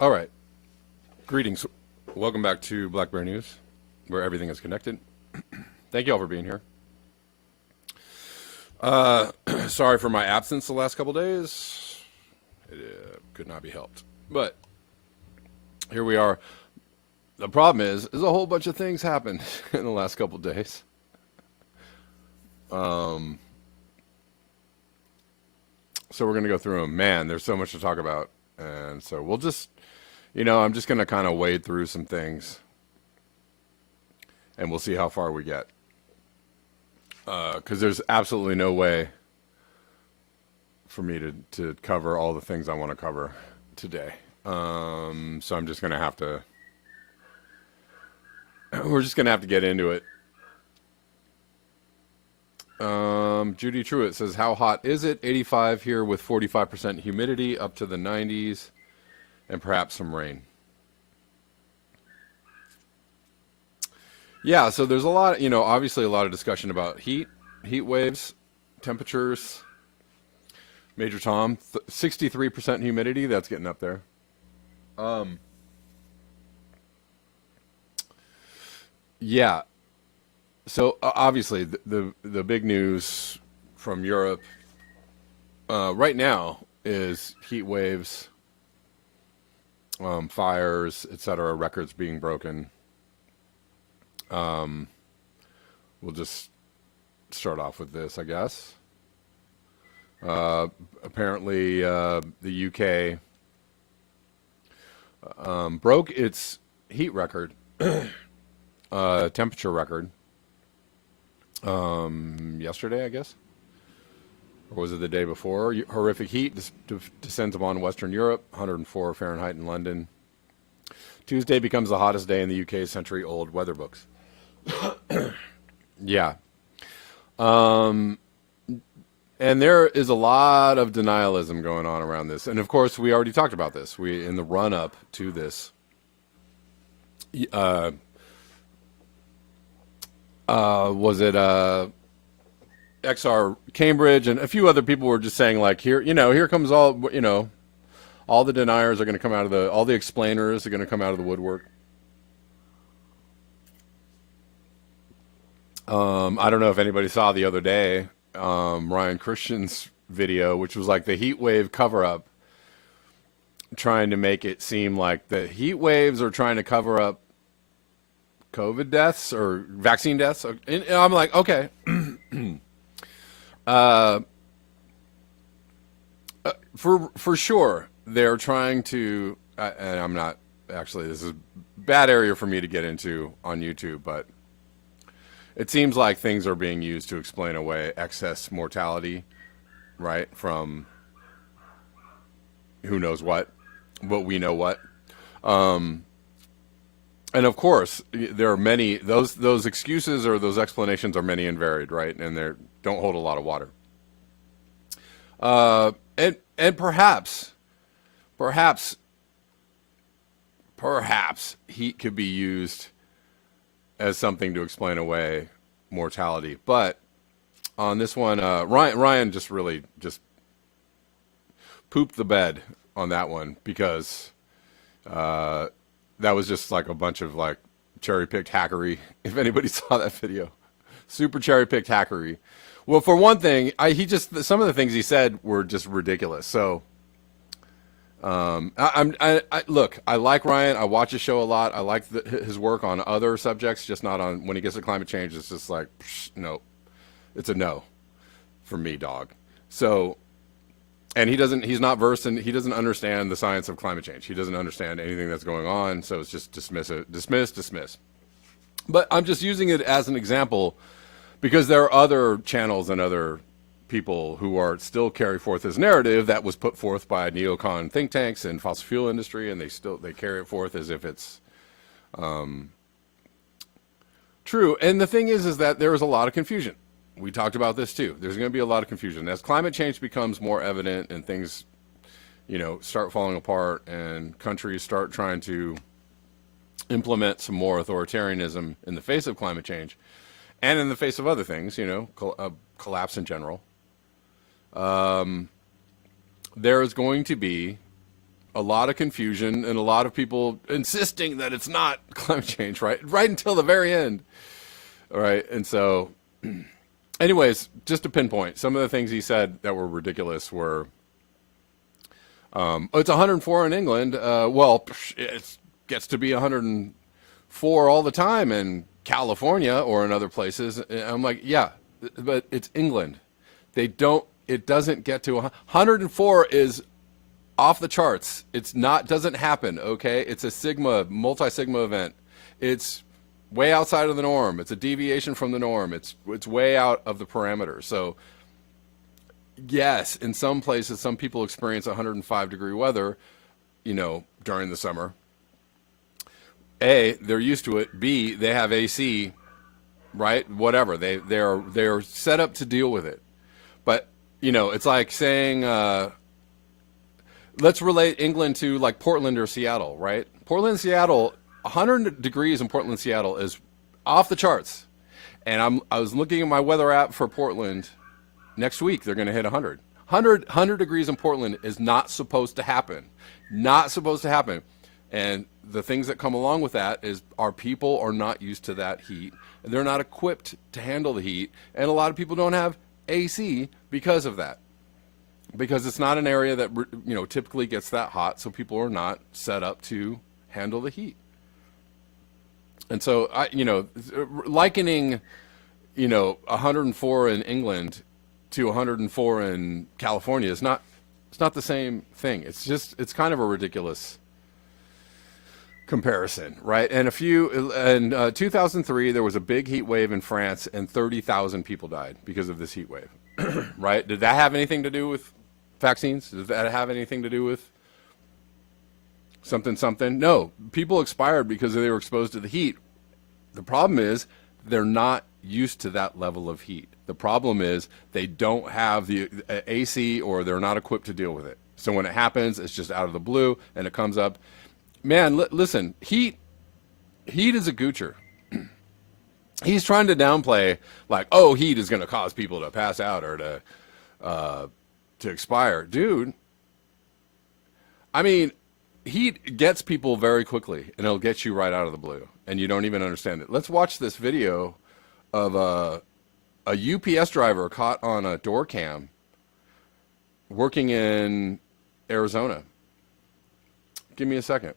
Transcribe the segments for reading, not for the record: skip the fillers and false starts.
All right. Greetings. Welcome back to BlackBear News, where everything is connected. Thank you all for being here. Sorry for my absence the last couple days. It could not be helped. But here we are. The problem is a whole bunch of things happened in the last couple days. So we're going to go through them. Man, there's so much to talk about. And so we'll just, I'm just going to kind of wade through some things. And we'll see how far we get. Because there's absolutely no way for me to cover all the things I want to cover today. So I'm just going to have to, we're just going to have to get into it. Judy Truitt says, how hot is it? 85 here with 45% humidity up to the 90s and perhaps some rain. Yeah, so there's a lot, obviously a lot of discussion about heat waves, temperatures. Major Tom, 63% humidity, that's getting up there. Yeah. So obviously the big news from Europe right now is heat waves, fires, etc., records being broken. We'll just start off with this, I guess. Apparently, the UK broke its heat record, temperature record, yesterday, I guess. Or was it the day before? Horrific heat descends upon Western Europe, 104 Fahrenheit in London. Tuesday becomes the hottest day in the UK's century-old weather books. Yeah. And there is a lot of denialism going on around this. And of course, we already talked about this. In the run-up to this, was it XR Cambridge and a few other people were just saying like, here comes all the deniers are going to come out of all the explainers are going to come out of the woodwork. I don't know if anybody saw the other day, Ryan Christian's video, which was like the heat wave cover up, trying to make it seem like the heat waves are trying to cover up COVID deaths or vaccine deaths. And I'm like, okay. For sure, they're trying to, and I'm not, actually, this is a bad area for me to get into on YouTube, but it seems like things are being used to explain away excess mortality, right, from who knows what, but we know what. And of course, there are many, those excuses or those explanations are many and varied, right, and they don't hold a lot of water. And perhaps heat could be used as something to explain away mortality. But on this one, Ryan just really just pooped the bed on that one because that was just like a bunch of like cherry-picked hackery. If anybody saw that video, super cherry-picked hackery. Well, for one thing, some of the things he said were just ridiculous. So, look, I like Ryan. I watch his show a lot. I like his work on other subjects, just not on when he gets to climate change. It's just like, no, it's a no for me, dog. So, and he's not versed in, he doesn't understand the science of climate change. He doesn't understand anything that's going on. So it's just dismiss. But I'm just using it as an example because there are other channels and other people who are still carry forth this narrative that was put forth by neocon think tanks and fossil fuel industry, and they carry it forth as if it's true. And the thing is that there is a lot of confusion. We talked about this too. There's going to be a lot of confusion as climate change becomes more evident and things, start falling apart and countries start trying to implement some more authoritarianism in the face of climate change. And in the face of other things, collapse in general, there is going to be a lot of confusion and a lot of people insisting that it's not climate change, right? Right until the very end. All right. And so, anyways, just to pinpoint, some of the things he said that were ridiculous were, it's 104 in England. Well, it gets to be 104 all the time in California or in other places. And I'm like, yeah, but it's England. It doesn't get to 104 is off the charts. It's not, doesn't happen. Okay. It's a multi-sigma event. It's way outside of the norm. It's a deviation from the norm. It's way out of the parameter. So yes, in some places, some people experience 105-degree weather, during the summer. A, they're used to it. B, they have AC, right? Whatever. They're set up to deal with it. But, it's like saying, let's relate England to like Portland or Seattle, right? Portland, Seattle, 100 degrees in Portland, Seattle is off the charts. And I was looking at my weather app for Portland. Next week, they're going to hit 100. 100 degrees in Portland is not supposed to happen. Not supposed to happen. And the things that come along with that is our people are not used to that heat. And they're not equipped to handle the heat. And a lot of people don't have AC because of that. Because it's not an area that, typically gets that hot. So people are not set up to handle the heat. And so, likening, 104 in England to 104 in California it's not the same thing. It's kind of a ridiculous comparison, right? And in 2003, there was a big heat wave in France and 30,000 people died because of this heat wave, right? Did that have anything to do with vaccines? Did that have anything to do with something? No, people expired because they were exposed to the heat. The problem is they're not used to that level of heat. The problem is they don't have the AC or they're not equipped to deal with it. So when it happens, it's just out of the blue and it comes up. Man, listen, heat is a goocher. He's trying to downplay like, oh, heat is going to cause people to pass out or to expire. Dude, I mean, heat gets people very quickly and it'll get you right out of the blue and you don't even understand it. Let's watch this video of a UPS driver caught on a door cam working in Arizona. Give me a second.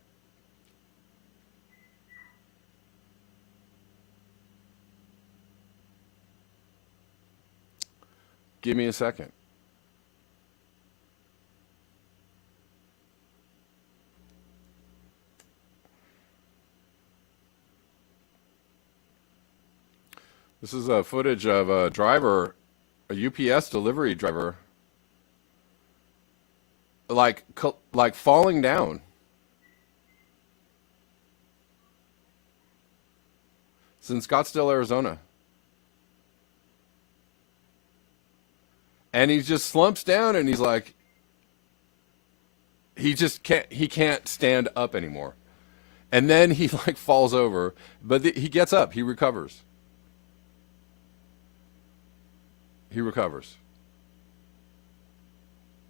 Give me a second. This is footage of a driver, a UPS delivery driver, like falling down. It's in Scottsdale, Arizona. And he just slumps down and he's like, he can't stand up anymore. And then he like falls over, but he gets up, he recovers. He recovers.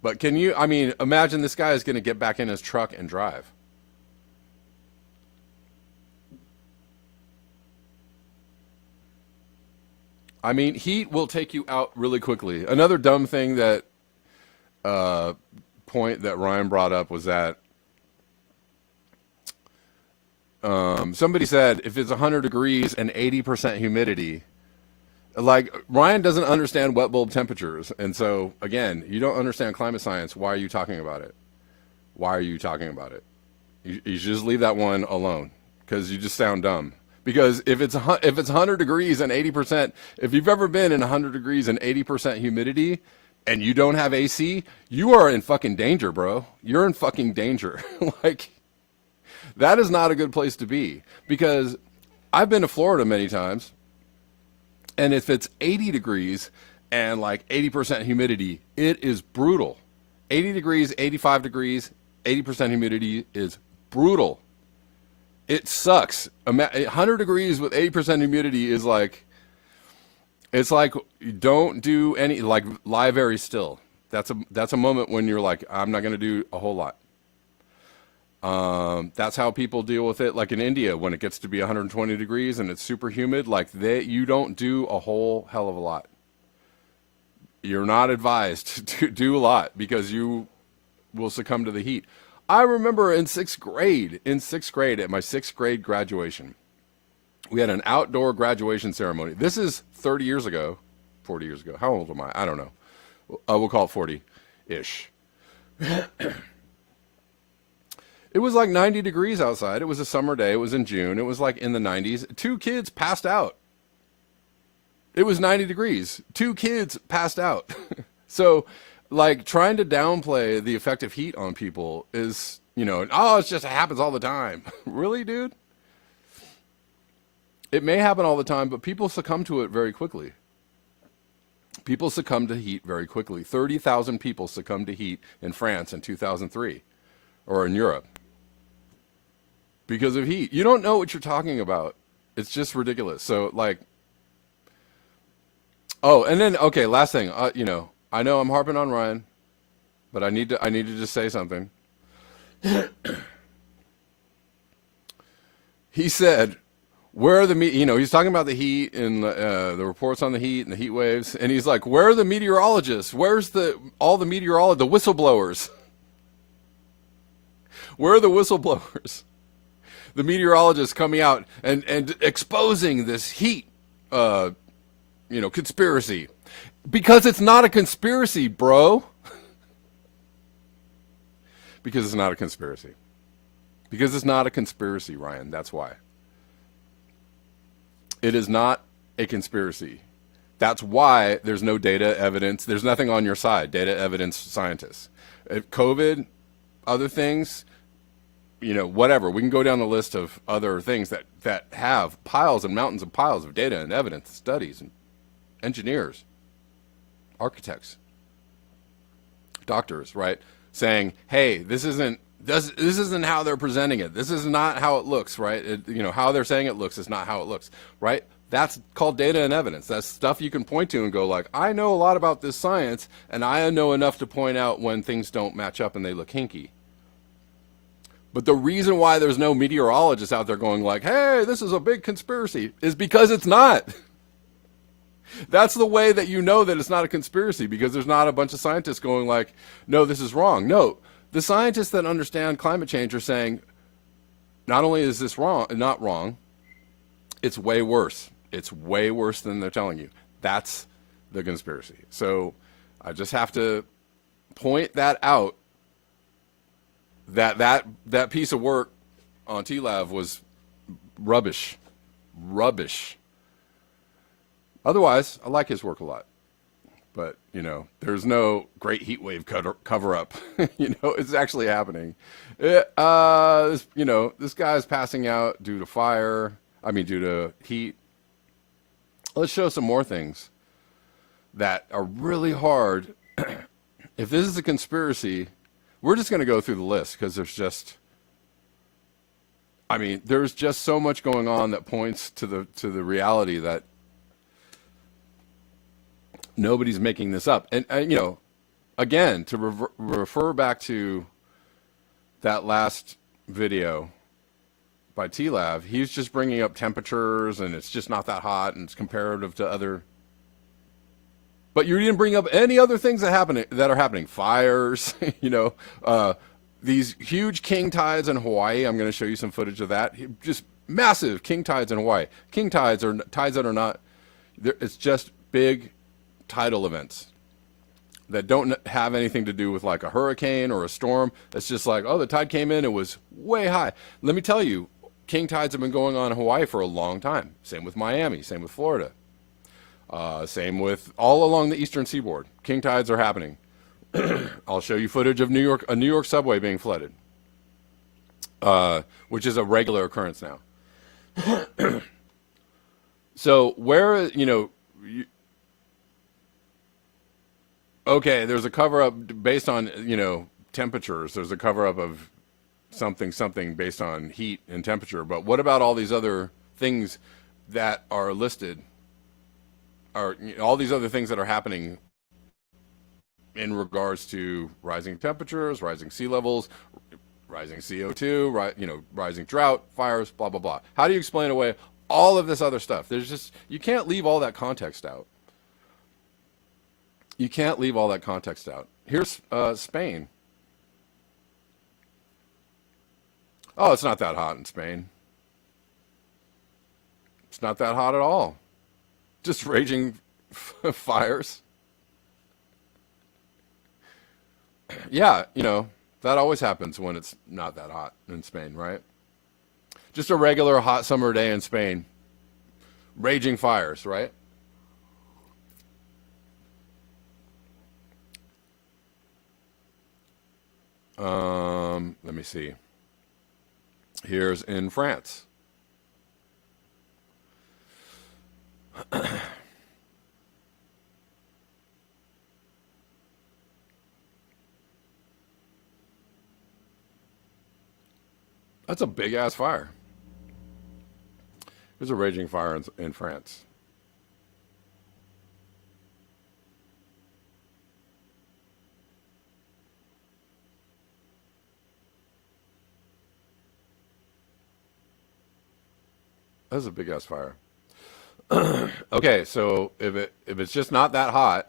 But imagine this guy is going to get back in his truck and drive. Heat will take you out really quickly. Another dumb thing point that Ryan brought up was that somebody said if it's 100 degrees and 80% humidity, like Ryan doesn't understand wet bulb temperatures. And so again, you don't understand climate science. Why are you talking about it? Why are you talking about it? You should just leave that one alone because you just sound dumb. Because if it's 100 degrees and 80%, if you've ever been in 100 degrees and 80% humidity and you don't have AC, you are in fucking danger, bro. You're in fucking danger. Like, that is not a good place to be. Because I've been to Florida many times, and if it's 80 degrees and like 80% humidity, it is brutal. 80 degrees, 85 degrees, 80% humidity is brutal. It sucks. 100 degrees with 80% humidity is like, it's like you don't do any, lie very still. That's a moment when you're like, I'm not going to do a whole lot. That's how people deal with it. Like in India, when it gets to be 120 degrees and it's super humid, like you don't do a whole hell of a lot. You're not advised to do a lot because you will succumb to the heat. I remember in sixth grade, at my sixth grade graduation, we had an outdoor graduation ceremony. This is 30 years ago, 40 years ago. How old am I? I don't know. We'll call it 40-ish. It was like 90 degrees outside. It was a summer day. It was in June. It was like in the 90s. 2 kids passed out. It was 90 degrees. 2 kids passed out. So, like, trying to downplay the effect of heat on people is, oh, it happens all the time. Really, dude? It may happen all the time, but people succumb to it very quickly. People succumb to heat very quickly. 30,000 people succumbed to heat in France in 2003, or in Europe, because of heat. You don't know what you're talking about. It's just ridiculous. So, like, oh, and then, okay, last thing, I know I'm harping on Ryan, but I need to just say something. He said, where are the he's talking about the heat and the reports on the heat and the heat waves, and he's like, where are the meteorologists? Where's all the meteorologists, the whistleblowers? Where are the whistleblowers? The meteorologists coming out and exposing this heat, conspiracy. Because it's not a conspiracy, bro. Because it's not a conspiracy. Because it's not a conspiracy, Ryan. That's why. It is not a conspiracy. That's why there's no data, evidence. There's nothing on your side, data, evidence, scientists. COVID, other things, whatever. We can go down the list of other things that have piles and mountains of piles of data and evidence, studies, and engineers, architects, doctors, right? Saying, hey, this isn't how they're presenting it. This is not how it looks, right? How they're saying it looks is not how it looks, right? That's called data and evidence. That's stuff you can point to and go like, I know a lot about this science, and I know enough to point out when things don't match up and they look hinky. But the reason why there's no meteorologists out there going like, hey, this is a big conspiracy, is because it's not. That's the way that you know that it's not a conspiracy, because there's not a bunch of scientists going like, no, this is wrong. No, the scientists that understand climate change are saying, not only is this not wrong, it's way worse. It's way worse than they're telling you. That's the conspiracy. So I just have to point that out, that piece of work on TLAV was rubbish. Otherwise, I like his work a lot. But, there's no great heat wave cover up. It's actually happening. This guy's passing out due to heat. Let's show some more things that are really hard. If this is a conspiracy, we're just going to go through the list because there's just so much going on that points to the reality that nobody's making this up. And again, to refer back to that last video by TLAV, he's just bringing up temperatures and it's just not that hot and it's comparative to other. But you didn't bring up any other things that are happening. Fires, these huge king tides in Hawaii. I'm going to show you some footage of that. Just massive king tides in Hawaii. King tides are tides that are not. It's just big tidal events that don't have anything to do with like a hurricane or a storm. It's just like, oh, the tide came in, it was way high. Let me tell you, king tides have been going on in Hawaii for a long time. Same with Miami, same with Florida, same with all along the eastern seaboard. King tides are happening. I'll show you footage of a New York subway being flooded, which is a regular occurrence now. So where, okay, there's a cover-up based on, temperatures. There's a cover-up of something based on heat and temperature. But what about all these other things that are listed? Or all these other things that are happening in regards to rising temperatures, rising sea levels, rising CO2, rising drought, fires, blah, blah, blah. How do you explain away all of this other stuff? You can't leave all that context out. You can't leave all that context out. Here's Spain. Oh, it's not that hot in Spain. It's not that hot at all. Just raging fires. Yeah, that always happens when it's not that hot in Spain, right? Just a regular hot summer day in Spain. Raging fires, right? Let me see. Here's in France. That's a big ass fire. There's a raging fire in France. That's a big ass fire. Okay, so if it's just not that hot,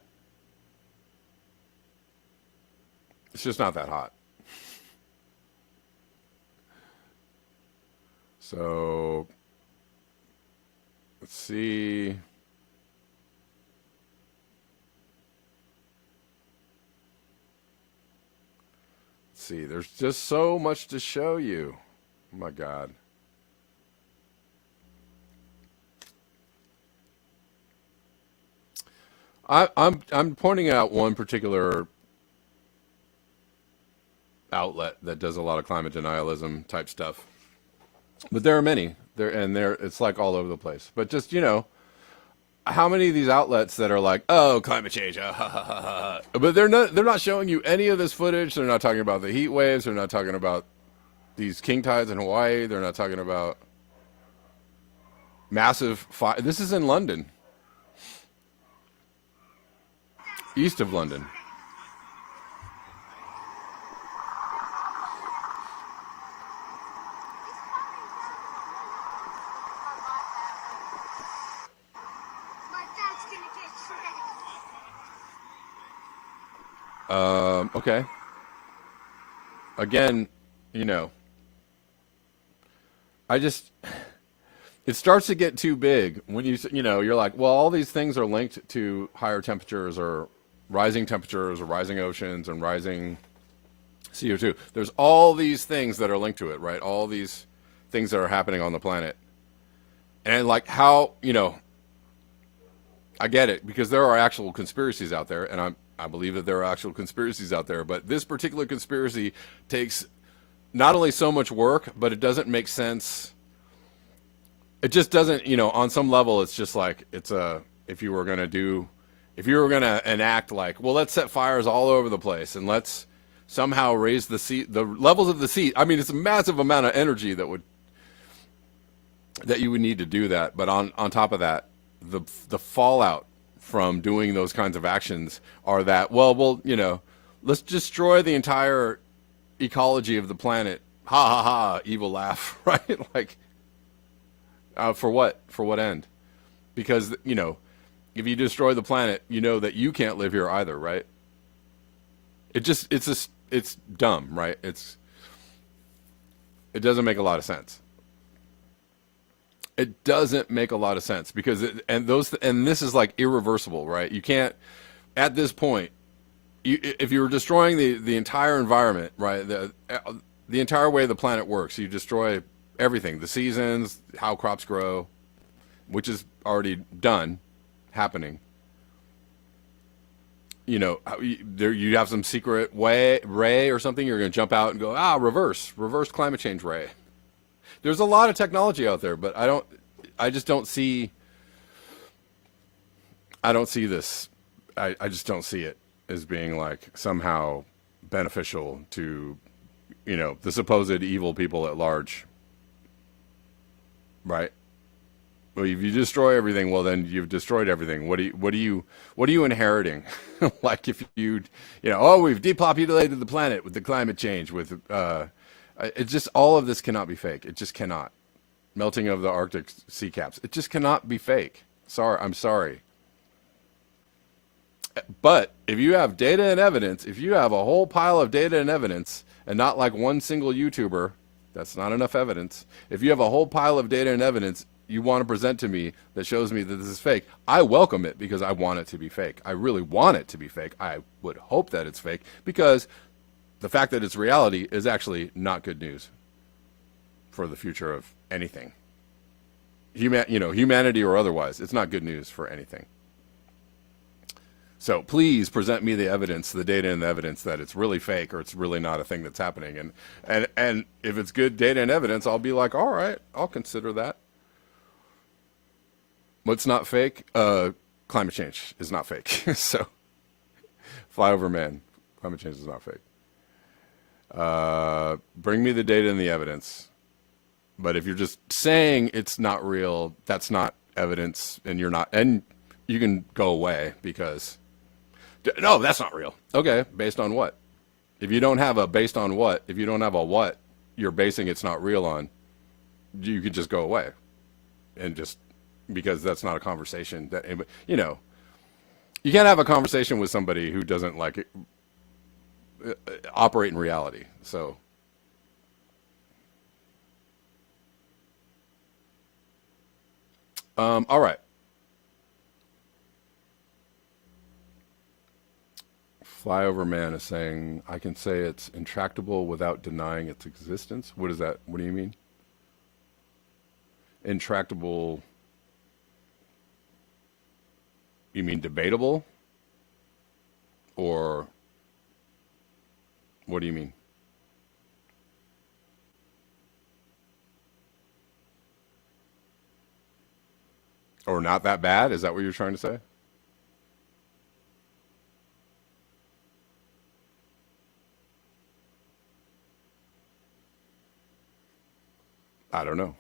it's just not that hot. So let's see. Let's see. There's just so much to show you. Oh my God. I'm pointing out one particular outlet that does a lot of climate denialism type stuff, but there are many there. It's like all over the place. But just how many of these outlets that are like, oh, climate change, ha, ha, ha, ha. But they're not showing you any of this footage. They're not talking about the heat waves. They're not talking about these king tides in Hawaii. They're not talking about massive fire. This is in London. East of London. Okay. Again, I just, it starts to get too big when you're like, well, all these things are linked to higher temperatures or rising temperatures or rising oceans and rising CO2. There's all these things that are linked to it, right? All these things that are happening on the planet. And like how, I get it because there are actual conspiracies out there, and I believe that there are actual conspiracies out there, but this particular conspiracy takes not only so much work, but it doesn't make sense. It just doesn't, on some level, it's just like, if you were going to enact like, well, let's set fires all over the place and let's somehow raise the levels of the sea. I mean, it's a massive amount of energy that you would need to do that. But on top of that, the fallout from doing those kinds of actions are that, well, let's destroy the entire ecology of the planet. Ha ha ha, evil laugh, right? Like, for what? For what end? Because, if you destroy the planet, that you can't live here either, right? It's dumb, right? It doesn't make a lot of sense. It doesn't make a lot of sense because this is like irreversible, right? You can't, at this point, if you're destroying the entire environment, right? The entire way the planet works, you destroy everything, the seasons, how crops grow, which is already done, happening. You have some secret ray or something. You're going to jump out and go, reverse climate change ray. There's a lot of technology out there, but I just don't see this. I just don't see it as being like somehow beneficial to, the supposed evil people at large. Right? Well, if you destroy everything, well, then you've destroyed everything. What are you inheriting? Like if we've depopulated the planet with the climate change, with It just, all of this cannot be fake. It just cannot. Melting of the Arctic sea caps. It just cannot be fake. Sorry, I'm sorry. But if you have data and evidence, if you have a whole pile of data and evidence, and not like one single YouTuber, that's not enough evidence. If you have a whole pile of data and evidence you want to present to me that shows me that this is fake, I welcome it because I want it to be fake. I really want it to be fake. I would hope that it's fake because the fact that it's reality is actually not good news for the future of anything. Humanity or otherwise, it's not good news for anything. So please present me the evidence, the data and the evidence that it's really fake or it's really not a thing that's happening. And if it's good data and evidence, I'll be like, all right, I'll consider that. What's not fake? Climate change is not fake. So flyover man, climate change is not fake. Bring me the data and the evidence. But if you're just saying it's not real, that's not evidence, and you can go away because, no, that's not real. Okay, based on what? If you don't have a based on what, if you don't have a what you're basing it's not real on, you could just go away. And just, because that's not a conversation that, you can't have a conversation with somebody who doesn't like operate in reality. So. All right. Flyover man is saying, I can say it's intractable without denying its existence. What is that? What do you mean? Intractable. You mean debatable? Or what do you mean? Or not that bad? Is that what you're trying to say? I don't know.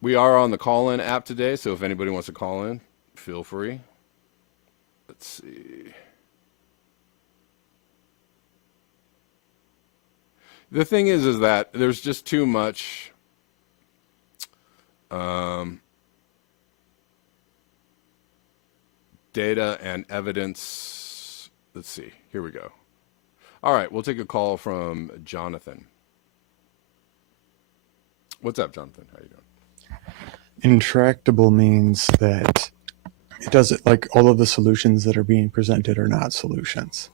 We are on the call-in app today, so if anybody wants to call in, feel free. Let's see. The thing is that there's just too much data and evidence. Let's see. Here we go. All right, we'll take a call from Jonathan. What's up, Jonathan? How you doing? Intractable means that it doesn't, like, all of the solutions that are being presented are not solutions.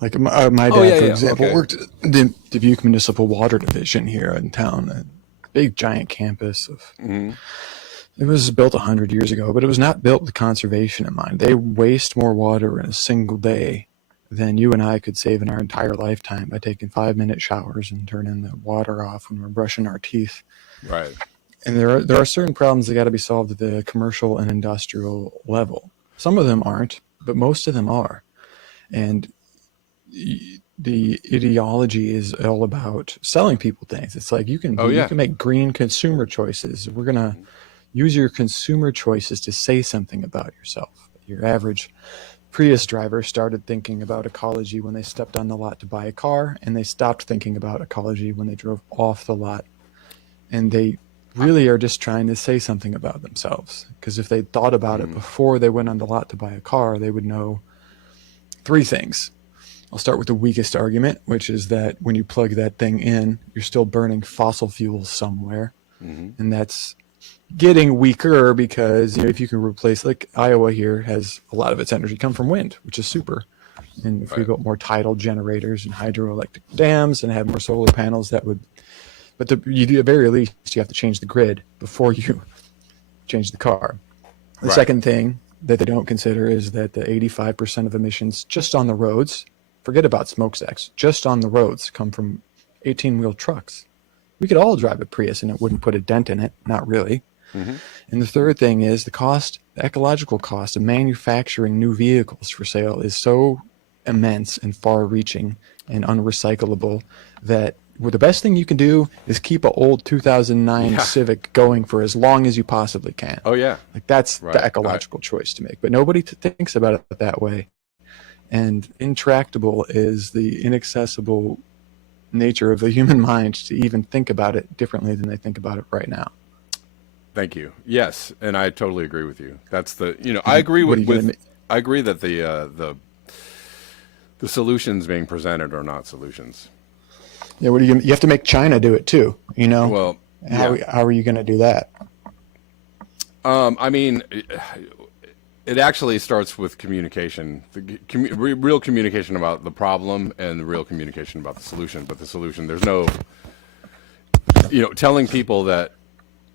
Like my dad, for example, okay. worked at the Dubuque Municipal Water Division here in town, a big giant campus of. It was built 100 years ago, but it was not built with conservation in mind. They waste more water in a single day than you and I could save in our entire lifetime by taking 5-minute showers and turning the water off when we're brushing our teeth. Right. And there are certain problems that got to be solved at the commercial and industrial level. Some of them aren't, but most of them are. And the ideology is all about selling people things. It's like you can make green consumer choices. We're gonna use your consumer choices to say something about yourself. Your average Prius driver started thinking about ecology when they stepped on the lot to buy a car, and they stopped thinking about ecology when they drove off the lot. And they really are just trying to say something about themselves. Because if they thought about it before they went on the lot to buy a car, they would know 3 things. I'll start with the weakest argument, which is that when you plug that thing in, you're still burning fossil fuels somewhere. And that's getting weaker because if you can replace, like Iowa here has a lot of its energy come from wind, which is super. And if we got more tidal generators and hydroelectric dams and have more solar panels, that would, but at the very least, you have to change the grid before you change the car. The second thing that they don't consider is that the 85% of emissions just on the roads, forget about smokestacks, just on the roads come from 18-wheel trucks. We could all drive a Prius and it wouldn't put a dent in it, not really. And the third thing is the ecological cost of manufacturing new vehicles for sale is so immense and far-reaching and unrecyclable that the best thing you can do is keep an old 2009 Civic going for as long as you possibly can. Oh, yeah. Like that's the ecological choice to make. But nobody thinks about it that way. And intractable is the inaccessible nature of the human mind to even think about it differently than they think about it right now. Thank you. Yes, and I totally agree with you. That's the, I And agree what are you going with to I agree that the solutions being presented are not solutions. Yeah, what are you have to make China do it too, you know? Well, How yeah. how are you going to do that? I mean, it actually starts with communication, real communication about the problem and the real communication about the solution. But the solution, there's no, telling people that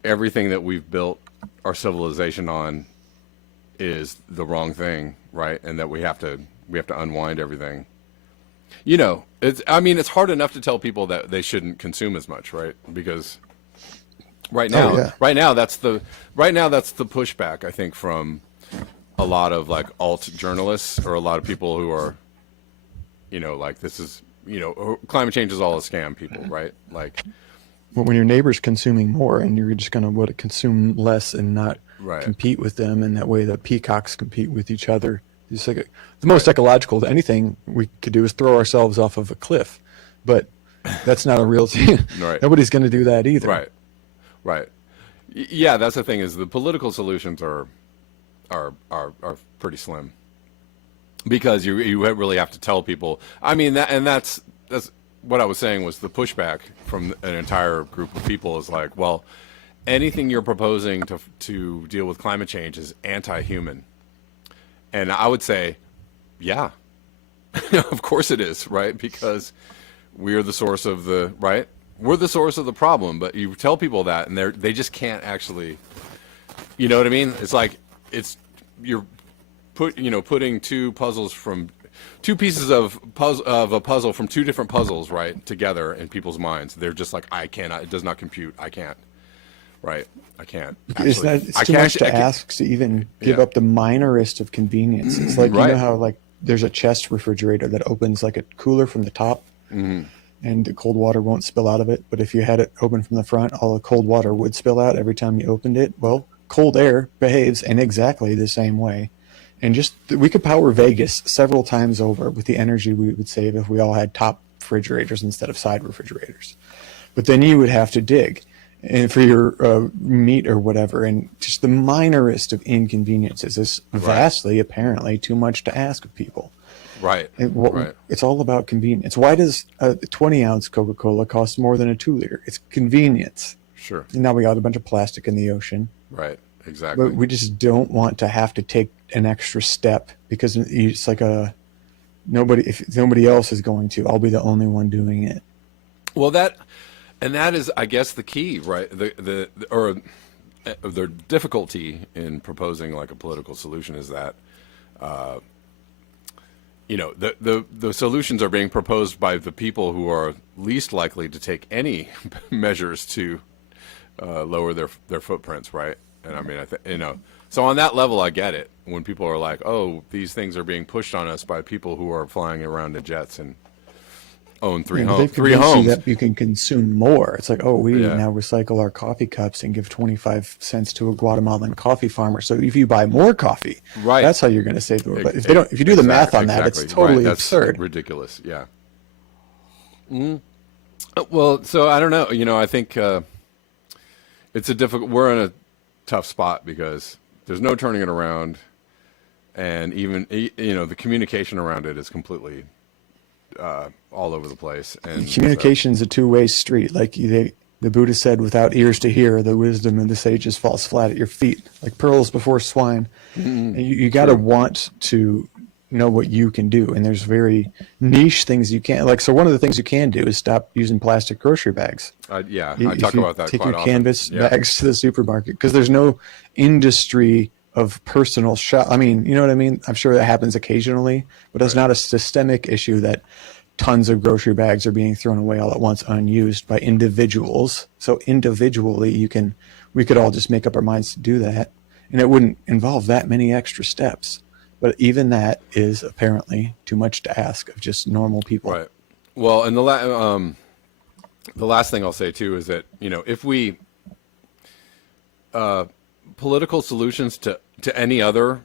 everything that we've built our civilization on is the wrong thing, right? And that we have to unwind everything. It's hard enough to tell people that they shouldn't consume as much, right? Because right Oh now, yeah. right now that's the pushback, I think, from a lot of like alt journalists or a lot of people who are, like this is, climate change is all a scam, people, right? Like, Well, when your neighbor's consuming more and you're just going to consume less and not right, compete with them in that way that peacocks compete with each other. It's like the most right, ecological anything we could do is throw ourselves off of a cliff, but that's not a real thing. right, Nobody's going to do that either. right, right. Yeah, that's the thing is the political solutions are pretty slim because you really have to tell people. I mean that's what I was saying was the pushback from an entire group of people is like, well, anything you're proposing to deal with climate change is anti-human, and I would say, yeah, of course it is, right? Because we are the source of the right. We're the source of the problem, but you tell people that, and they just can't actually. You know what I mean? It's like you're putting two pieces of a puzzle from two different puzzles right together in people's minds. They're just like, I cannot. It does not compute. I can't. Right. I can't It's actually. not, it's I too can't. much to I can't ask to even give yeah. up the minorest of convenience. It's like, you know Right. how like there's a chest refrigerator that opens like a cooler from the top and the cold water won't spill out of it. But if you had it open from the front, all the cold water would spill out every time you opened it. Well, cold air behaves in exactly the same way. And just we could power Vegas several times over with the energy we would save if we all had top refrigerators instead of side refrigerators. But then you would have to dig and for your meat or whatever, and just the minorest of inconveniences is Right. vastly, apparently, too much to ask of people. Right. Right. It's all about convenience. Why does a 20-ounce Coca-Cola cost more than a 2-liter? It's convenience. Sure. And now we got a bunch of plastic in the ocean, Right. but Exactly. we just don't want to have to take an extra step because it's like if nobody else is going to, I'll be the only one doing it. Well, that is, I guess, the key, right? The difficulty in proposing like a political solution is that the solutions are being proposed by the people who are least likely to take any measures to lower their footprints, right? And I mean, so on that level, I get it when people are like, "Oh, these things are being pushed on us by people who are flying around in jets and own Yeah, but they've three convinced you homes." that you can consume more. It's like, oh, we Yeah, now recycle our coffee cups and give 25 cents to a Guatemalan coffee farmer. So if you buy more coffee, right. that's how you're going to save the world. But if you do the math on that, it's Exactly. Right. totally That's absurd. ridiculous. Yeah. Well, so I don't know. I think it's a difficult. We're in a tough spot because there's no turning it around, and even the communication around it is completely all over the place. And so, Communication's a two-way street. Like the Buddha said, without ears to hear, the wisdom of the sages falls flat at your feet, like pearls before swine. And you got to true. want to know what you can do. And there's very niche things you can't. Like, so one of the things you can do is stop using plastic grocery bags. Yeah, I If talk you about that take quite your often. canvas Yeah. bags to the supermarket, because there's no industry of personal shop. I mean, you know what I mean? I'm sure that happens occasionally, but it's Right. not a systemic issue that tons of grocery bags are being thrown away all at once unused by individuals. So individually, we could all just make up our minds to do that, and it wouldn't involve that many extra steps. But even that is apparently too much to ask of just normal people. Right. Well, and the last thing I'll say too is that if we political solutions to any other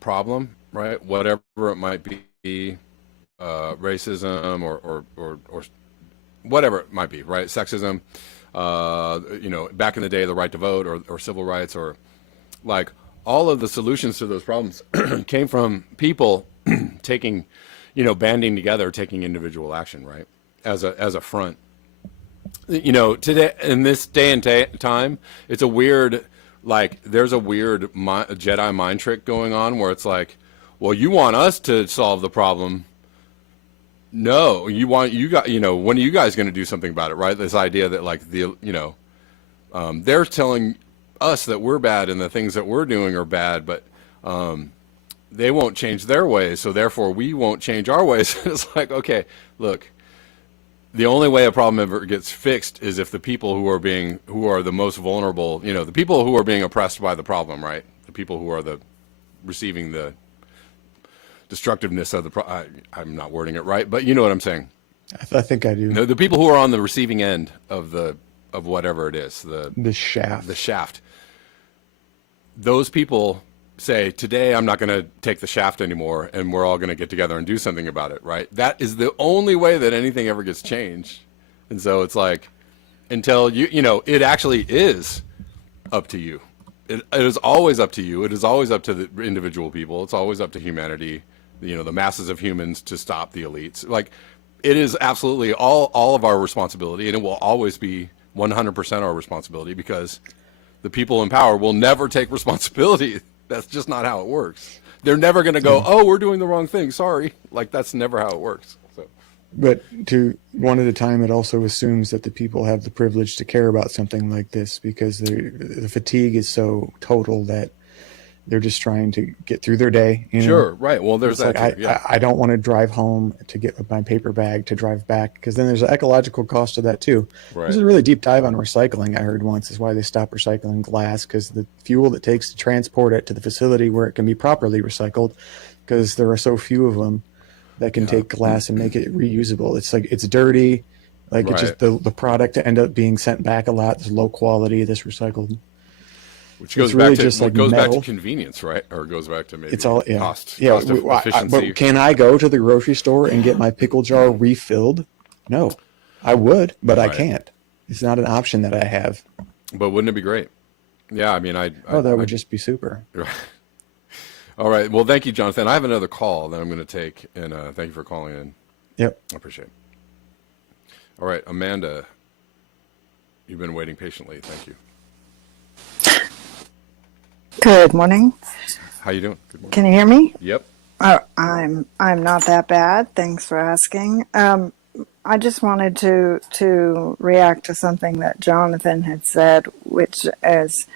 problem, right, whatever it might be, racism, or whatever it might be, right? Sexism, back in the day, the right to vote, or civil rights, or like all of the solutions to those problems came from people taking, banding together, taking individual action, right? As a front. Today, in this day and time, it's a weird, like, there's a weird Jedi mind trick going on where it's like, well, you want us to solve the problem. No, when are you guys going to do something about it, right? This idea that, like, they're telling us that we're bad and the things that we're doing are bad, but they won't change their ways, so therefore we won't change our ways. It's like, okay, look, the only way a problem ever gets fixed is if the people who are the most vulnerable, the people who are being oppressed by the problem, right? The people who are receiving the destructiveness of I'm not wording it right, but you know what I'm saying. I think I do. The people who are on the receiving end of whatever it is, the shaft. Those people say, today I'm not going to take the shaft anymore, and we're all going to get together and do something about it, right? That is the only way that anything ever gets changed. And so it's like, until it actually is up to you. It is always up to you. It is always up to the individual people. It's always up to humanity, the masses of humans, to stop the elites. Like, it is absolutely all of our responsibility, and it will always be 100% our responsibility, because the people in power will never take responsibility. That's just not how it works. They're never going to go, oh, we're doing the wrong thing, sorry. Like, that's never how it works. So, but to one at a time, it also assumes that the people have the privilege to care about something like this, because the fatigue is so total that they're just trying to get through their day. Sure, right. Well, there's it's that like, too, yeah. I don't want to drive home to get my paper bag to drive back, because then there's an ecological cost to that too. Right. There's a really deep dive on recycling I heard once, is why they stopped recycling glass, because the fuel it takes to transport it to the facility where it can be properly recycled, because there are so few of them that can take glass and make it reusable. It's like, it's dirty, like, it's just the product to end up being sent back a lot. It's low quality, this recycled. Which goes really back to just like back to convenience, right? Or it goes back to maybe cost efficiency. But can I go to the grocery store and get my pickle jar refilled? No, I would, but I can't. It's not an option that I have. But wouldn't it be great? Yeah, I mean, that would just be super. All right. Well, thank you, Jonathan. I have another call that I'm going to take, and thank you for calling in. Yep. I appreciate it. All right, Amanda, you've been waiting patiently. Thank you. Good morning. How you doing? Good morning. Can you hear me? Yep. I'm not that bad. Thanks for asking. I just wanted to react to something that Jonathan had said, which is,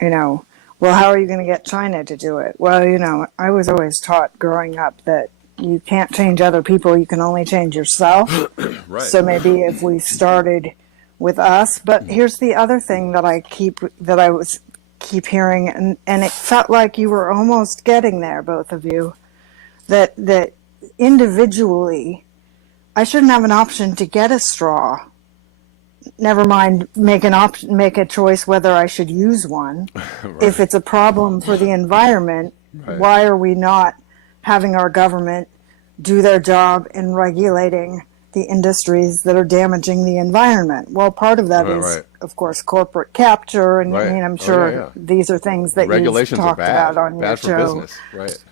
well, how are you going to get China to do it? Well, I was always taught growing up that you can't change other people, you can only change yourself. Right. So maybe if we started with us. But here's the other thing that I keep hearing, and it felt like you were almost getting there, both of you, that individually I shouldn't have an option to get a straw, never mind make a choice whether I should use one. Right. If it's a problem for the environment, right, why are we not having our government do their job in regulating the industries that are damaging the environment? Well, part of that is, of course, corporate capture, and I mean, I'm sure these are things that you've talked about on your show. Bad for business, right?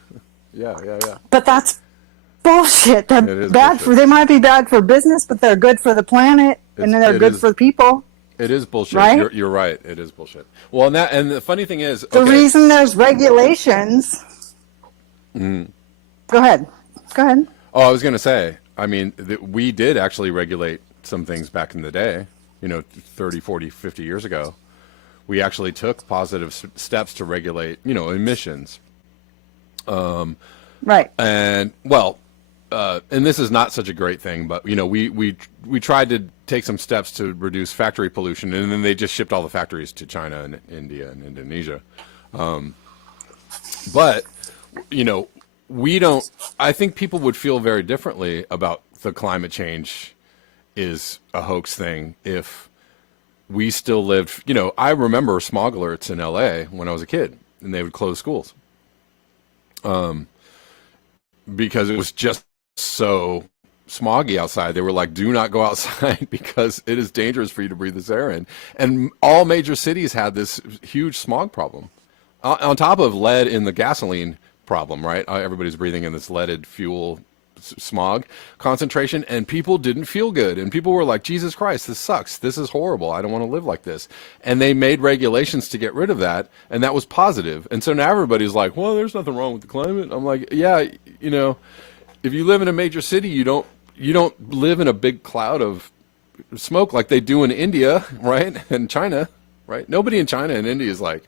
Yeah. But that's bullshit. They're bad bullshit. They might be bad for business, but they're good for the planet, and then they're good for people. It is bullshit. Right? You're right. It is bullshit. Well, and the funny thing is, the reason there's regulations. Go ahead. Oh, I was going to say, I mean, we did actually regulate some things back in the day, 30, 40, 50 years ago. We actually took positive steps to regulate, emissions. Right. And, well, and this is not such a great thing, but, we tried to take some steps to reduce factory pollution, and then they just shipped all the factories to China and India and Indonesia. But, I think people would feel very differently about the climate change is a hoax thing if we still lived, I remember smog alerts in LA when I was a kid, and they would close schools. because it was just so smoggy outside. They were like, do not go outside because it is dangerous for you to breathe this air in. And all major cities had this huge smog problem on top of lead in the gasoline problem, right? Everybody's breathing in this leaded fuel smog concentration, and people didn't feel good. And people were like, Jesus Christ, this sucks. This is horrible. I don't want to live like this. And they made regulations to get rid of that, and that was positive. And so now everybody's like, well, there's nothing wrong with the climate. I'm like, yeah, you know, if you live in a major city, you don't live in a big cloud of smoke like they do in India, right? And China, right? Nobody in China and India is like,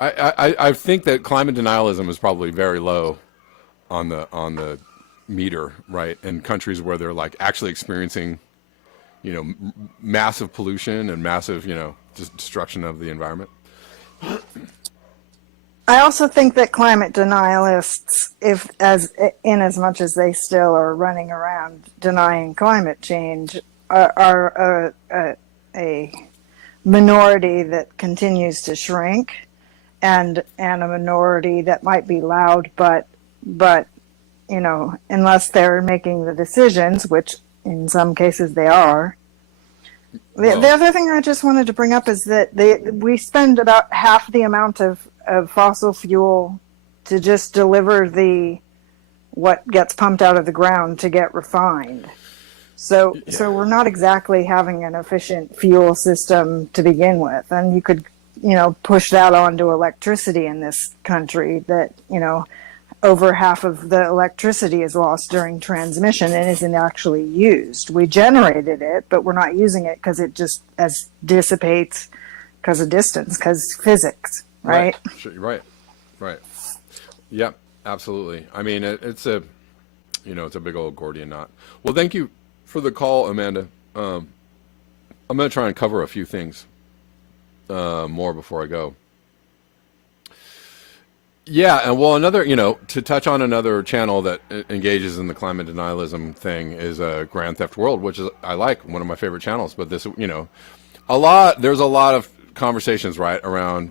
I think that climate denialism is probably very low on the meter, right? In countries where they're like actually experiencing, you know, massive pollution and massive, you know, destruction of the environment. I also think that climate denialists, in as much as they still are running around denying climate change, are a minority that continues to shrink, and a minority that might be loud, but you know, unless they're making the decisions, which in some cases they are. The other thing I just wanted to bring up is that we spend about half the amount of fossil fuel to just deliver what gets pumped out of the ground to get refined. So we're not exactly having an efficient fuel system to begin with. And you could, you know, push that onto electricity in this country, that, you know, over half of the electricity is lost during transmission and isn't actually used. We generated it, but we're not using it because it just dissipates because of distance, because physics, right? Right. Yep, absolutely. I mean, it's a big old Gordian knot. Well, thank you for the call, Amanda. I'm going to try and cover a few things more before I go. Yeah, and well, to touch on another channel that engages in the climate denialism thing is Grand Theft World, which is, I like, one of my favorite channels. But this, there's a lot of conversations, right, around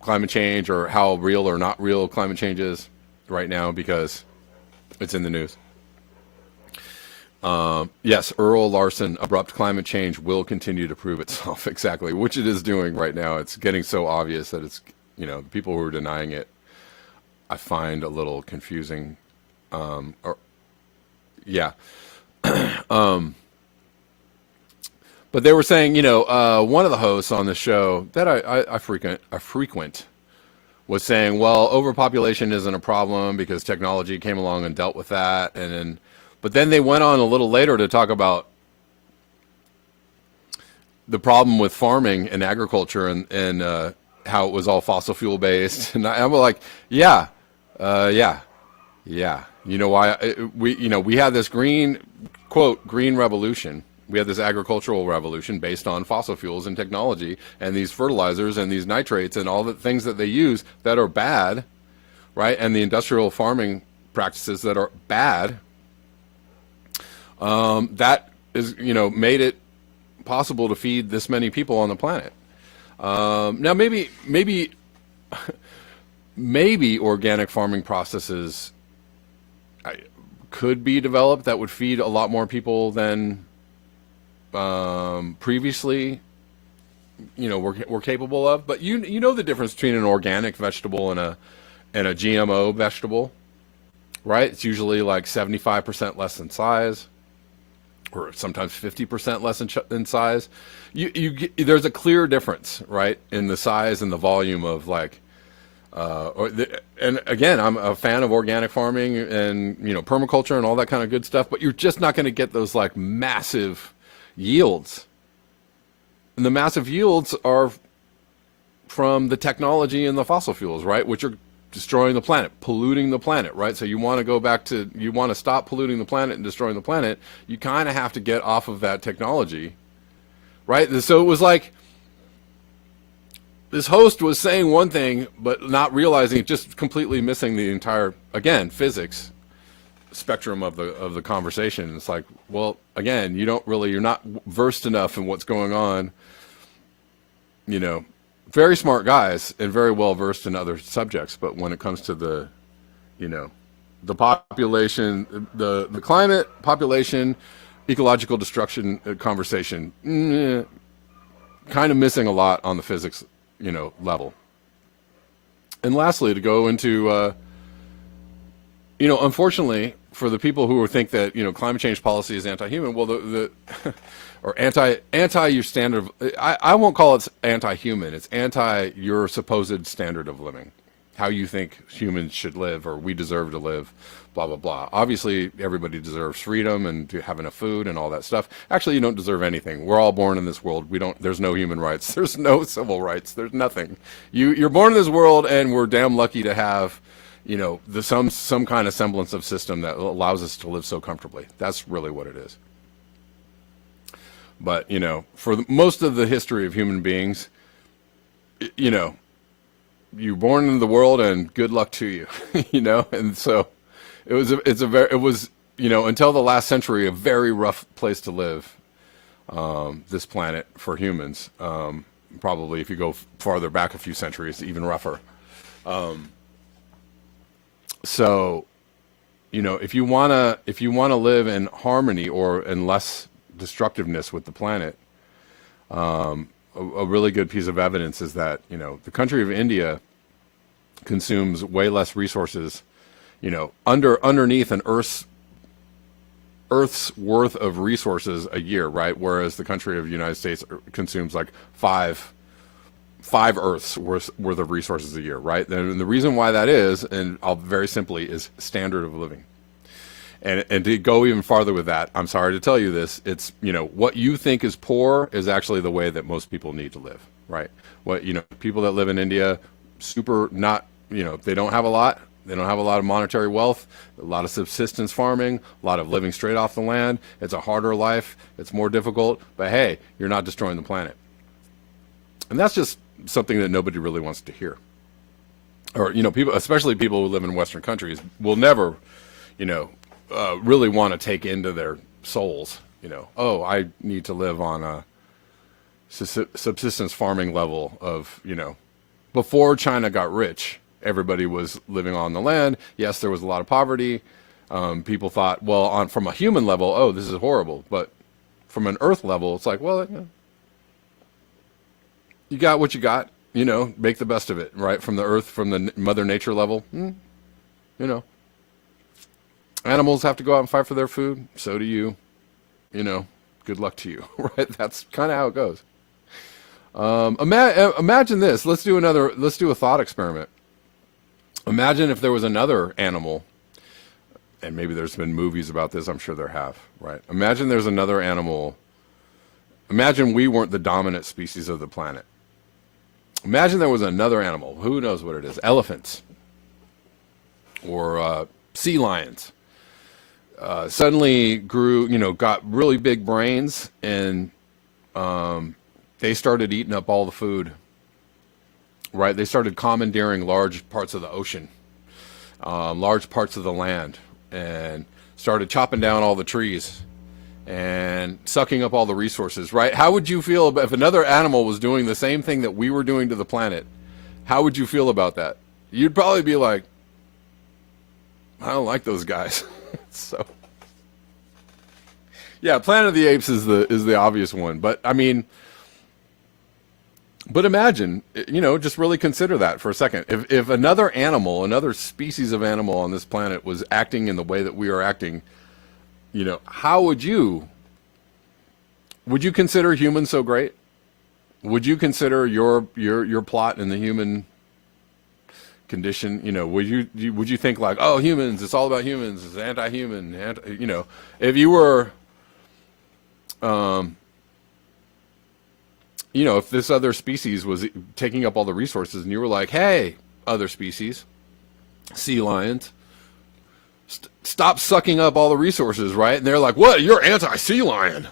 climate change, or how real or not real climate change is right now, because it's in the news. Yes, Earl Larson, abrupt climate change will continue to prove itself. Exactly, which it is doing right now. It's getting so obvious that it's, the people who are denying it, I find a little confusing. But they were saying, one of the hosts on the show that I frequent was saying, well, overpopulation isn't a problem because technology came along and dealt with that. But then they went on a little later to talk about the problem with farming and agriculture and how it was all fossil fuel based. And I'm like, yeah. You know why we had this green revolution. We had this agricultural revolution based on fossil fuels and technology and these fertilizers and these nitrates and all the things that they use that are bad, right? And the industrial farming practices that are bad. That is, made it possible to feed this many people on the planet. Now, maybe organic farming processes could be developed that would feed a lot more people than previously, we're capable of. But you know the difference between an organic vegetable and a GMO vegetable, right? It's usually like 75% less in size, or sometimes 50% less in size. There's a clear difference, right, in the size and the volume of and again, I'm a fan of organic farming and permaculture and all that kind of good stuff. But you're just not going to get those like massive yields, and the massive yields are from the technology and the fossil fuels, right, which are destroying the planet, polluting the planet, right? So you want to stop polluting the planet and destroying the planet, you kind of have to get off of that technology, right? So it was like this host was saying one thing, but not realizing, just completely missing the entire, again, physics spectrum of the conversation. It's like, well, again, you're not versed enough in what's going on, very smart guys and very well versed in other subjects, but when it comes to the the population, the climate, population, ecological destruction conversation, kind of missing a lot on the physics, level. And lastly, to go into, unfortunately, for the people who think that climate change policy is anti-human, well, the or anti your standard of, I won't call it anti-human. It's anti your supposed standard of living, how you think humans should live or we deserve to live, blah blah blah. Obviously, everybody deserves freedom and to have enough food and all that stuff. Actually, you don't deserve anything. We're all born in this world. There's no human rights. There's no civil rights. There's nothing. You're born in this world, and we're damn lucky to have some kind of semblance of system that allows us to live so comfortably. That's really what it is. But, for most of the history of human beings, you're born into the world and good luck to you, and so it was, until the last century, a very rough place to live, this planet for humans. Probably if you go farther back a few centuries, even rougher. So, if you wanna live in harmony or in less destructiveness with the planet, a really good piece of evidence is that the country of India consumes way less resources, underneath an Earth's worth of resources a year, right? Whereas the country of the United States consumes like five Earths worth of resources a year, right? And the reason why that is, and I'll very simply, is standard of living. And to go even farther with that, I'm sorry to tell you this, it's, what you think is poor is actually the way that most people need to live, right? People that live in India, they don't have a lot. They don't have a lot of monetary wealth, a lot of subsistence farming, a lot of living straight off the land. It's a harder life. It's more difficult. But hey, you're not destroying the planet. And that's just something that nobody really wants to hear. Or, people, especially people who live in Western countries, will never, really want to take into their souls, I need to live on a subsistence farming level of, before China got rich, everybody was living on the land. Yes, there was a lot of poverty. People thought, well, from a human level, oh, this is horrible. But from an earth level, it's like, well, you got what you got, make the best of it, right? From the earth, from the mother nature level, animals have to go out and fight for their food. So do you, good luck to you, right? That's kind of how it goes. Imagine this. Let's do a thought experiment. Imagine if there was another animal, and maybe there's been movies about this. I'm sure there have, right? Imagine there's another animal. Imagine we weren't the dominant species of the planet. Imagine there was another animal. Who knows what it is? Elephants or sea lions. Suddenly grew, got really big brains, and they started eating up all the food. Right? They started commandeering large parts of the ocean, large parts of the land, and started chopping down all the trees and sucking up all the resources, right? How would you feel if another animal was doing the same thing that we were doing to the planet? How would you feel about that? You'd probably be like, I don't like those guys. So, yeah, Planet of the Apes is the obvious one, but I mean, but imagine, just really consider that for a second. If another animal, another species of animal on this planet was acting in the way that we are acting, how would you consider humans so great? Would you consider your plot in the human condition? Would you think like, oh, humans, it's all about humans, it's anti-human, if you were, if this other species was taking up all the resources and you were like, hey, other species, sea lions, stop sucking up all the resources, right? And they're like, what? You're anti-sea lion.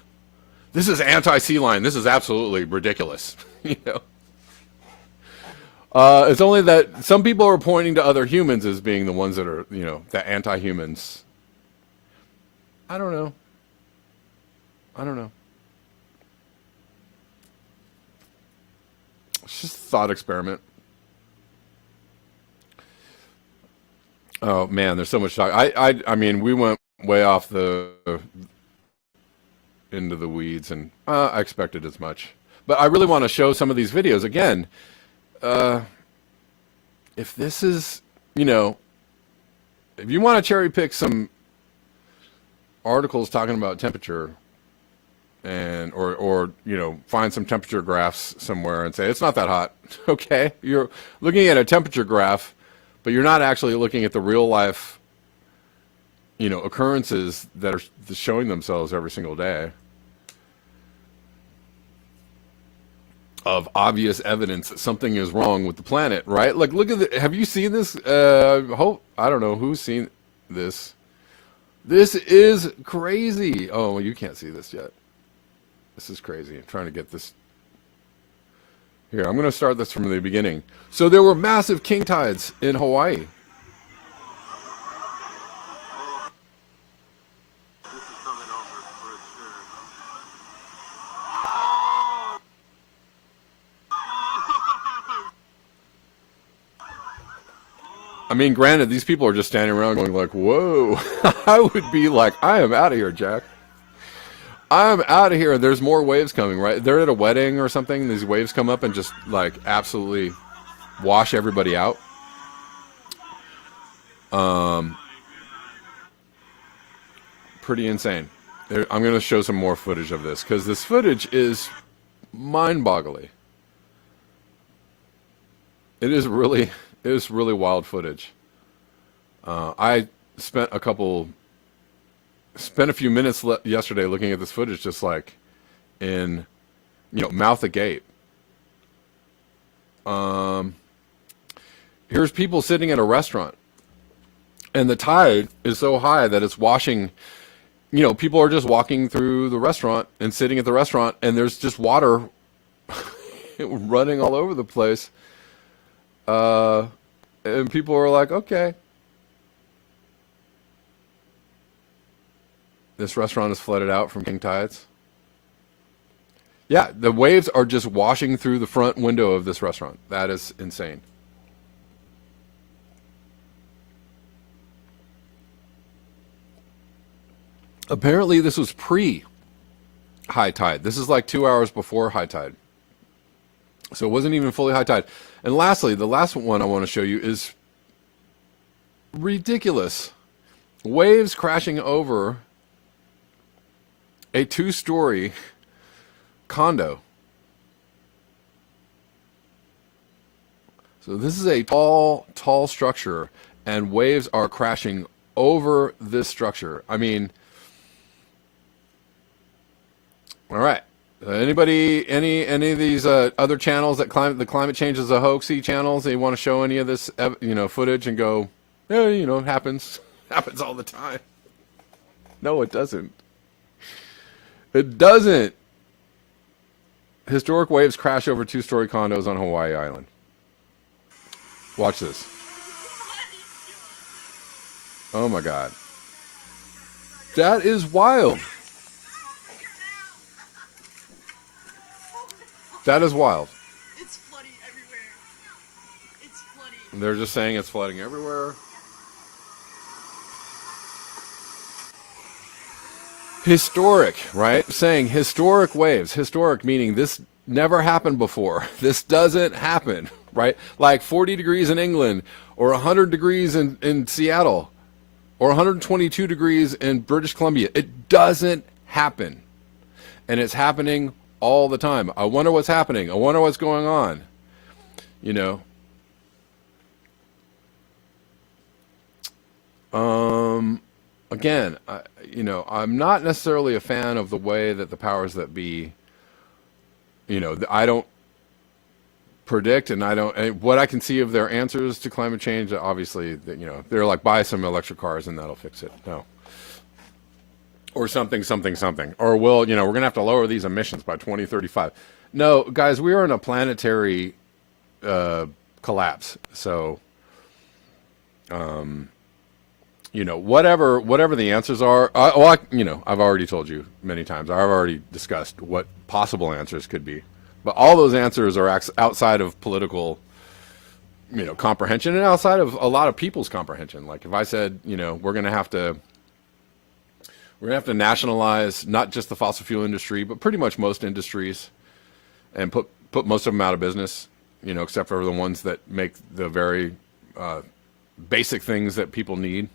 This is anti-sea lion. This is absolutely ridiculous. It's only that some people are pointing to other humans as being the ones that are, the anti-humans. I don't know. It's just a thought experiment. Oh man, there's so much talk. I mean, we went way off the into the weeds, and I expected as much. But I really want to show some of these videos again. If this is, you know, if you want to cherry pick some articles talking about temperature, and or you know, find some temperature graphs somewhere and say it's not that hot. Okay, you're looking at a temperature graph, but you're not actually looking at the real life, you know, occurrences that are showing themselves every single day of obvious evidence that something is wrong with the planet, right? Like, look at the, have you seen this? I don't know who's seen this. This is crazy. Oh, well, you can't see this yet. This is crazy. I'm trying to get this. Here, I'm going to start this from the beginning. So there were massive king tides in Hawaii. I mean, granted, these people are just standing around going like, whoa. I would be like, I am out of here, Jack. I'm out of here. There's more waves coming, right? They're at a wedding or something. These waves come up and just like absolutely wash everybody out. Pretty insane. I'm going to show some more footage of this because this footage is mind-boggling. It is really wild footage. I spent a few minutes yesterday looking at this footage, just like in, you know, mouth agape. Here's people sitting at a restaurant, and the tide is so high that it's washing. You know, people are just walking through the restaurant and sitting at the restaurant, and there's just water running all over the place. And people are like, okay. This restaurant is flooded out from king tides. Yeah, the waves are just washing through the front window of this restaurant. That is insane. Apparently, this was pre-high tide. This is like 2 hours before high tide. So it wasn't even fully high tide. And lastly, the last one I want to show you is ridiculous. Waves crashing over a 2-story condo. So this is a tall structure, and waves are crashing over this structure. I mean, all right. Anybody, any of these other channels that the climate change is a hoaxy channels? They want to show any of this, you know, footage and go, yeah, you know, it happens all the time. No, it doesn't. It doesn't. Historic waves crash over 2-story condos on Hawaii Island. Watch this. Oh my God. That is wild. That is wild. It's flooding everywhere. It's flooding. They're just saying it's flooding everywhere. Historic, right? Saying historic waves. Historic meaning this never happened before. This doesn't happen, right? Like 40 degrees in England, or 100 degrees in Seattle, or 122 degrees in British Columbia. It doesn't happen. And it's happening all the time. I wonder what's happening. I wonder what's going on. You know. Again, you know, I'm not necessarily a fan of the way that the powers that be, you know, I don't predict, and what I can see of their answers to climate change, obviously, that, you know, they're like, buy some electric cars and that'll fix it. No. Or something. Or, well, you know, we're going to have to lower these emissions by 2035. No, guys, we are in a planetary collapse. So, you know, whatever the answers are, you know, I've already told you many times. I've already discussed what possible answers could be. But all those answers are outside of political comprehension, and outside of a lot of people's comprehension. Like if I said, we're going to have to nationalize not just the fossil fuel industry, but pretty much most industries, and put most of them out of business, except for the ones that make the very basic things that people need.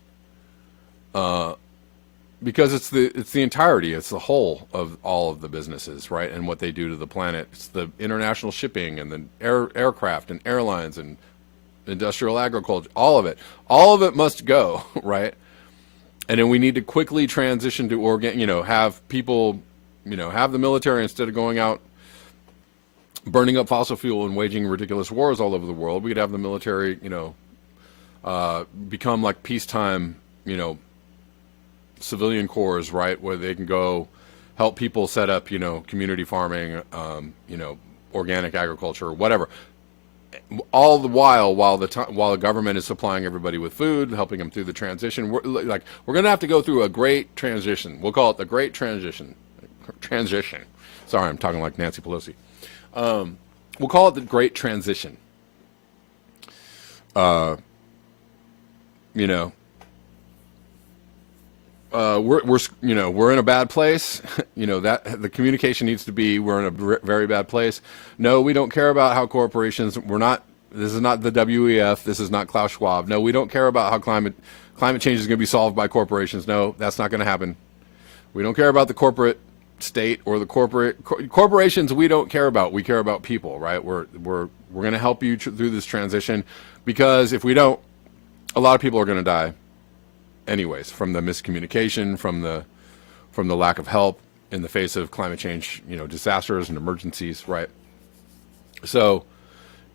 Because it's the entirety, it's the whole of all of the businesses, right? And what they do to the planet. It's the international shipping and the aircraft and airlines and industrial agriculture, all of it must go, right? And then we need to quickly transition to have people, have the military, instead of going out burning up fossil fuel and waging ridiculous wars all over the world, we could have the military, become like peacetime, civilian corps, right, where they can go help people set up, community farming, organic agriculture, whatever. All the while the government is supplying everybody with food, helping them through the transition. We're going to have to go through a great transition. We'll call it the Great Transition. Sorry, I'm talking like Nancy Pelosi. We'll call it the Great Transition. We're in a bad place. That the communication needs to be, we're in a very bad place. No, we don't care about how corporations, this is not the WEF, this is not Klaus Schwab. No, we don't care about how climate change is going to be solved by corporations. No, that's not going to happen. We don't care about the corporate state or the corporations. We don't care about. We care about people, right? We're going to help you through this transition, because if we don't, a lot of people are going to die anyways, from the miscommunication, from the lack of help in the face of climate change, disasters and emergencies, right? So,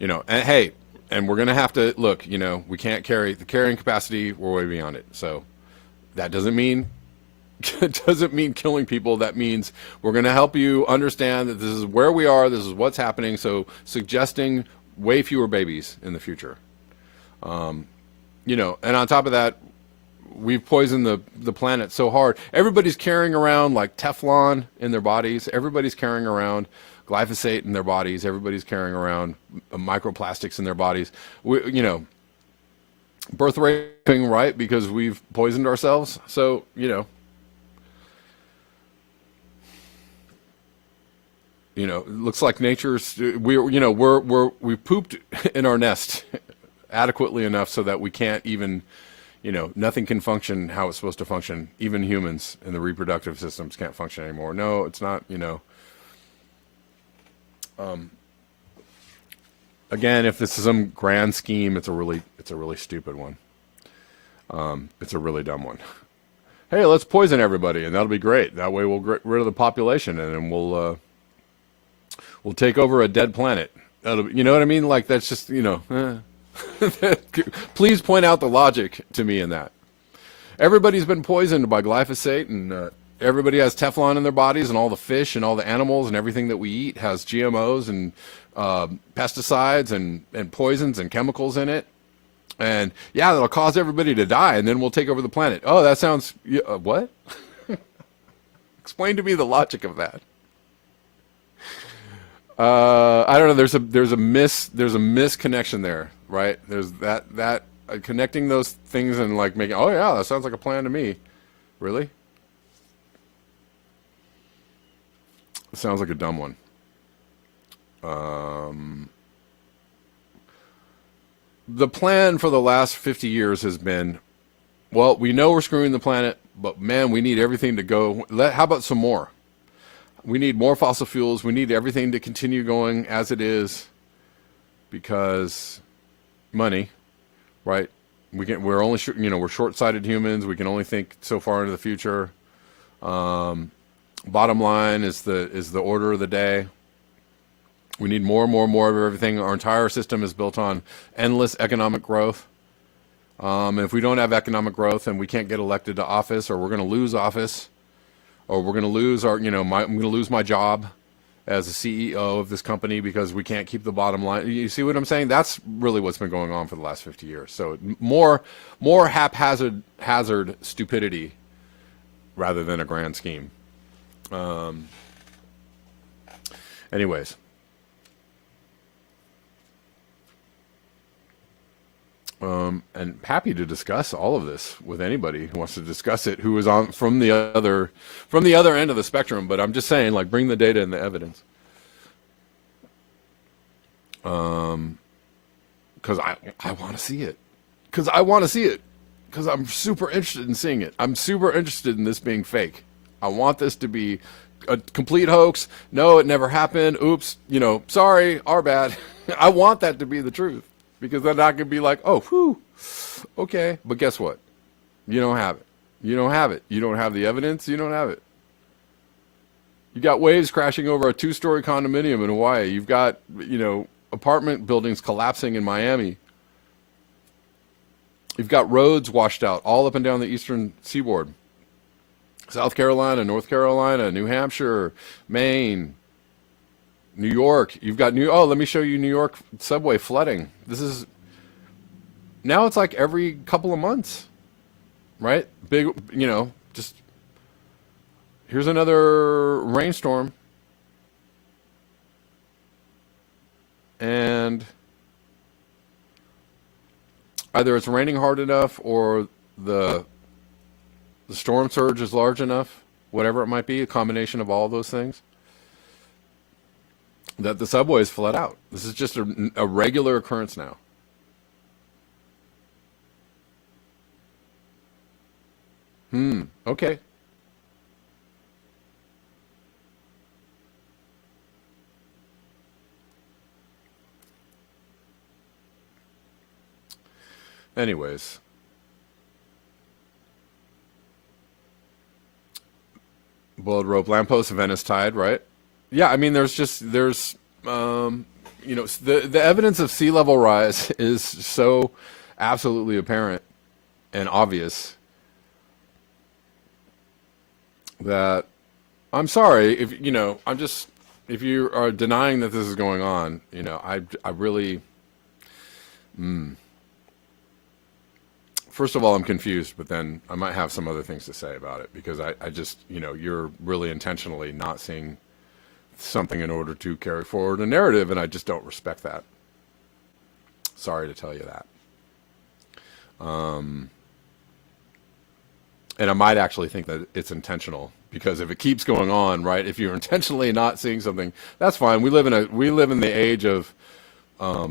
and hey, and we're going to have to look, we can't carry the carrying capacity. We're way beyond it. So that doesn't mean killing people. That means we're going to help you understand that this is where we are. This is what's happening. So suggesting way fewer babies in the future. And on top of that, we've poisoned the planet so hard. Everybody's carrying around like Teflon in their bodies. Everybody's carrying around glyphosate in their bodies. Everybody's carrying around microplastics in their bodies. Birth raping, right? Because we've poisoned ourselves. So, it looks like nature's, we've pooped in our nest adequately enough so that we can't even, nothing can function how it's supposed to function. Even humans in the reproductive systems can't function anymore. No, it's not, again, if this is some grand scheme, it's a really stupid one. It's a really dumb one. Hey, let's poison everybody and that'll be great. That way we'll get rid of the population and then we'll take over a dead planet. You know what I mean? Like that's just, Please point out the logic to me in that. Everybody's been poisoned by glyphosate, and everybody has Teflon in their bodies, and all the fish and all the animals and everything that we eat has GMOs and pesticides and poisons and chemicals in it. And yeah, that'll cause everybody to die, and then we'll take over the planet. Oh, that sounds what? Explain to me the logic of that. I don't know. There's a misconnection there, right? There's that connecting those things and like making, oh yeah, that sounds like a plan to me. Really? It sounds like a dumb one. The plan for the last 50 years has been, well, we know we're screwing the planet, but man, we need everything to go. How about some more? We need more fossil fuels. We need everything to continue going as it is because money, right? We're only, we're short-sighted humans. We can only think so far into the future. Bottom line is the order of the day. We need more and more and more of everything. Our entire system is built on endless economic growth. If we don't have economic growth, then we can't get elected to office, or we're going to lose office, or we're going to lose I'm going to lose my job as a CEO of this company because we can't keep the bottom line. You see what I'm saying? That's really what's been going on for the last 50 years. So more haphazard stupidity rather than a grand scheme. Anyways. and happy to discuss all of this with anybody who wants to discuss it, who is on from the other end of the spectrum. But I'm just saying, like, bring the data and the evidence. Because I want to see it. Because I want to see it. Because I'm super interested in seeing it. I'm super interested in this being fake. I want this to be a complete hoax. No, it never happened. Oops. Sorry, our bad. I want that to be the truth. Because then I can be like, oh, whew, okay. But guess what? You don't have it. You don't have it. You don't have the evidence. You don't have it. You got waves crashing over a 2-story condominium in Hawaii. You've got, apartment buildings collapsing in Miami. You've got roads washed out all up and down the eastern seaboard. South Carolina, North Carolina, New Hampshire, Maine, New York. You've got let me show you New York subway flooding. Now it's like every couple of months, right? Big, just here's another rainstorm. And either it's raining hard enough or the storm surge is large enough, whatever it might be, a combination of all those things, that the subways flood out. This is just a regular occurrence now. Okay. Anyways. Boiled rope lamppost, Venice tide, right? Yeah, I mean, the evidence of sea level rise is so absolutely apparent and obvious that I'm sorry if you are denying that this is going on, I really, first of all, I'm confused, but then I might have some other things to say about it because I just, you're really intentionally not seeing something in order to carry forward a narrative, and I just don't respect that. Sorry to tell you that. And I might actually think that it's intentional because if it keeps going on, right? If you're intentionally not seeing something, that's fine. We live in the age of, I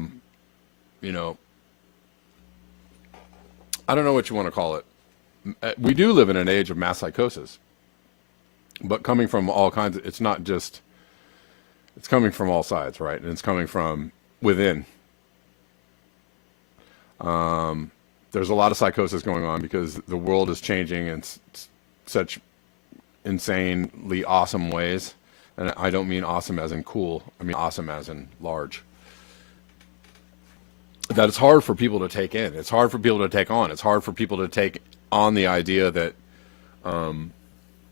don't know what you want to call it. We do live in an age of mass psychosis, but coming from all kinds of, it's coming from all sides, right? And it's coming from within. There's a lot of psychosis going on because the world is changing in such insanely awesome ways. And I don't mean awesome as in cool. I mean awesome as in large. That it's hard for people to take in. It's hard for people to take on. It's hard for people to take on the idea that,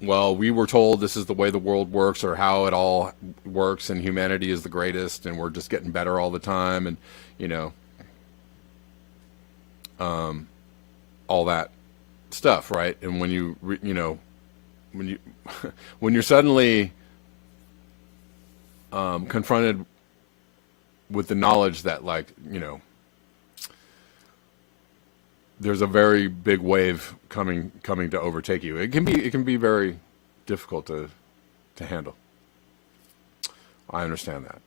we were told this is the way the world works or how it all works and humanity is the greatest and we're just getting better all the time and, all that stuff, right? And when when you're suddenly confronted with the knowledge that, there's a very big wave coming to overtake you, it can be very difficult to handle. I understand that.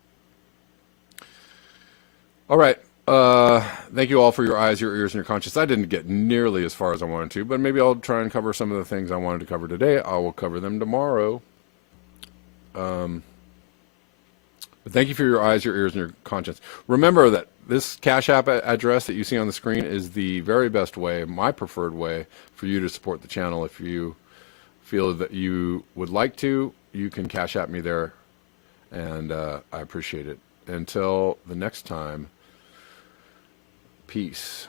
All right. Thank you all for your eyes, your ears, and your conscience. I didn't get nearly as far as I wanted to, but maybe I'll try and cover some of the things I wanted to cover today. I will cover them tomorrow. But thank you for your eyes, your ears, and your conscience. Remember that this Cash App address that you see on the screen is the very best way, my preferred way, for you to support the channel. If you feel that you would like to, you can Cash App me there, and I appreciate it. Until the next time, peace.